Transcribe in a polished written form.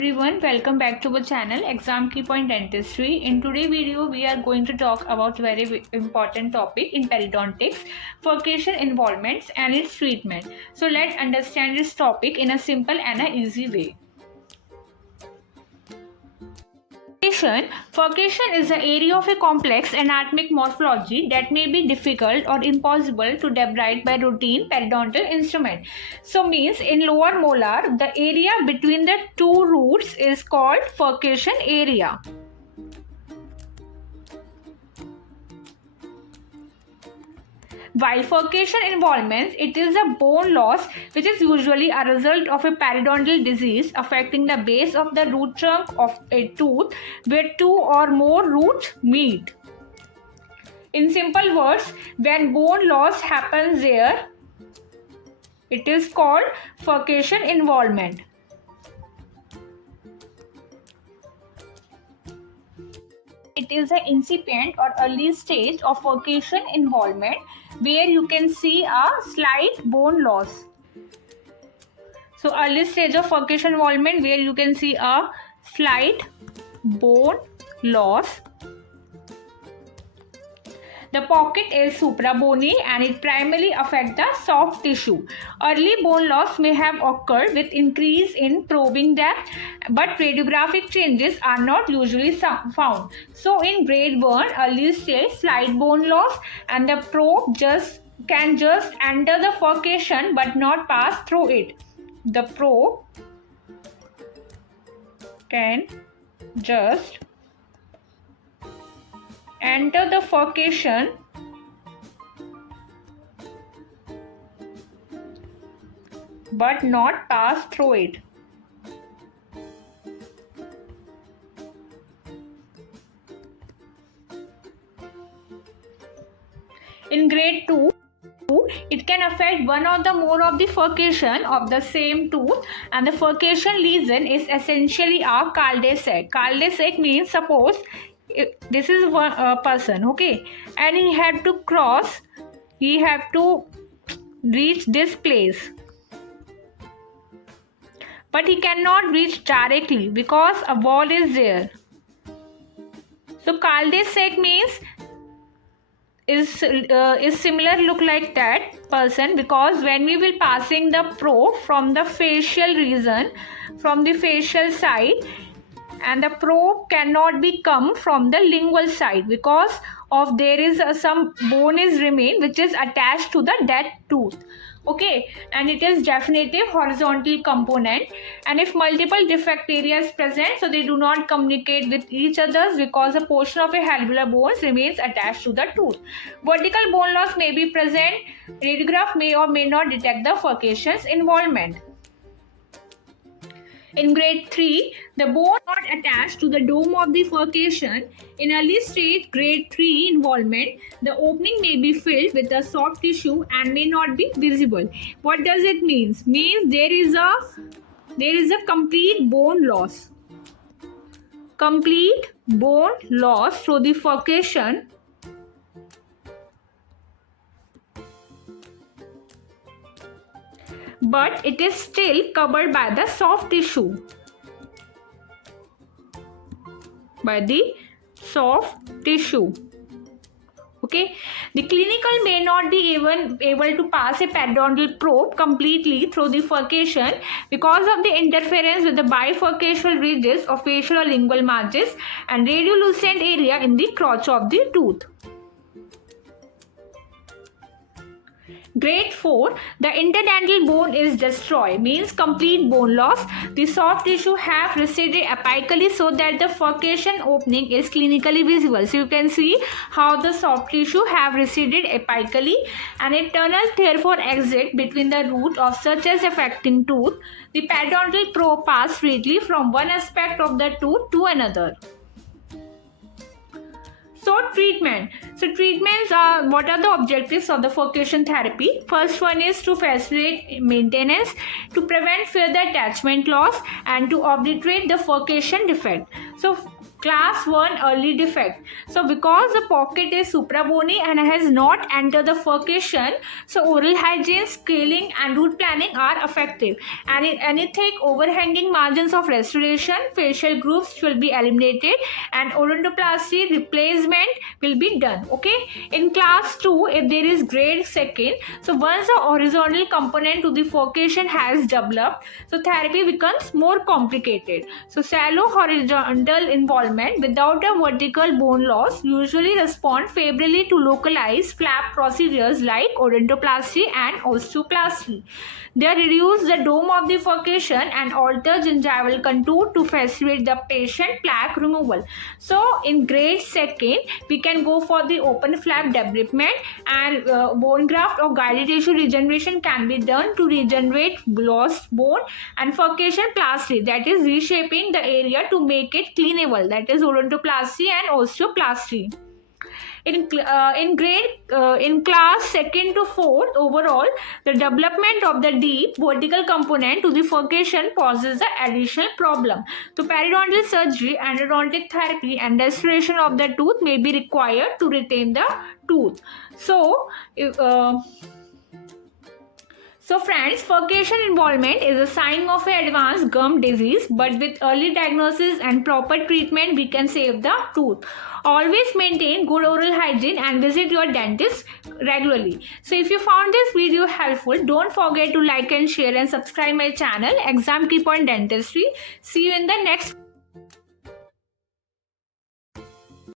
Everyone, welcome back to our channel Exam Key Point Dentistry. In today's video we are going to talk about very important topic in periodontics, furcation involvements and its treatment. So let's understand this topic in a simple and a easy way. Furcation is the area of a complex anatomic morphology that may be difficult or impossible to debride by routine periodontal instrument. So means in lower molar, the area between the two roots is called furcation area. While furcation involvement, it is a bone loss which is usually a result of a periodontal disease affecting the base of the root trunk of a tooth where two or more roots meet. In simple words, when bone loss happens there, it is called furcation involvement. It is an incipient or early stage of furcation involvement where you can see a slight bone loss. So early stage of furcation involvement where you can see a slight bone loss. The pocket is suprabony and it primarily affects the soft tissue. Early bone loss may have occurred with increase in probing depth, but radiographic changes are not usually found. So in grade 1, early stage slight bone loss and the probe can just enter the furcation but not pass through it. The probe can just enter the furcation but not pass through it. In grade 2, it can affect one or the more of the furcation of the same tooth, and the furcation lesion is essentially a cul-de-sac. Cul-de-sac means suppose this is one person, okay, and he have to reach this place, but he cannot reach directly because a wall is there. So cul-de-sac means is similar look like that person, because when we will passing the probe from the facial region, from the facial side, and the probe cannot be come from the lingual side because of there is some bone is remain which is attached to the dead tooth, okay, and it is definitive horizontal component, and if multiple defect areas present, so they do not communicate with each other because a portion of a alveolar bones remains attached to the tooth. Vertical bone loss may be present. Radiograph may or may not detect the furcation's involvement. In grade 3, the bone is not attached to the dome of the furcation. In early stage grade 3 involvement, the opening may be filled with a soft tissue and may not be visible. What does it mean? Means there is a complete bone loss. Complete bone loss through the furcation . But it is still covered by the soft tissue. By the soft tissue. Okay. The clinical may not be even able to pass a periodontal probe completely through the furcation because of the interference with the bifurcational ridges of facial or lingual margins and radiolucent area in the crotch of the tooth. Grade 4, the interdental bone is destroyed, means complete bone loss. The soft tissue have receded apically so that the furcation opening is clinically visible. So you can see how the soft tissue have receded apically, and a tunnel therefore exit between the root of such as affecting tooth. The periodontal probe passes freely from one aspect of the tooth to another. So treatment. So treatments are, what are the objectives of the furcation therapy? First one is to facilitate maintenance, to prevent further attachment loss, and to obliterate the furcation defect. So Class 1 early defect. So because the pocket is suprabony and has not entered the furcation, so oral hygiene, scaling and root planning are effective. And in any thick overhanging margins of restoration, facial grooves will be eliminated and odontoplasty replacement will be done. Okay. In class 2, if there is grade 2nd, so once the horizontal component to the furcation has developed, so therapy becomes more complicated. So shallow horizontal involvement without a vertical bone loss usually respond favorably to localized flap procedures like odontoplasty and osteoplasty. They reduce the dome of the furcation and alter gingival contour to facilitate the patient plaque removal. So in grade 2nd, we can go for the open flap development, and bone graft or guided tissue regeneration can be done to regenerate lost bone, and furcation plasty, that is reshaping the area to make it cleanable, that is odontoplasty and osteoplasty. In class 2nd to 4th, overall, the development of the deep vertical component to the furcation poses the additional problem. So periodontal surgery, endodontic therapy and restoration of the tooth may be required to retain the tooth. So friends, furcation involvement is a sign of an advanced gum disease, but with early diagnosis and proper treatment, we can save the tooth. Always maintain good oral hygiene and visit your dentist regularly. So if you found this video helpful, don't forget to like and share and subscribe my channel, Exam Key Point Dentistry. See you in the next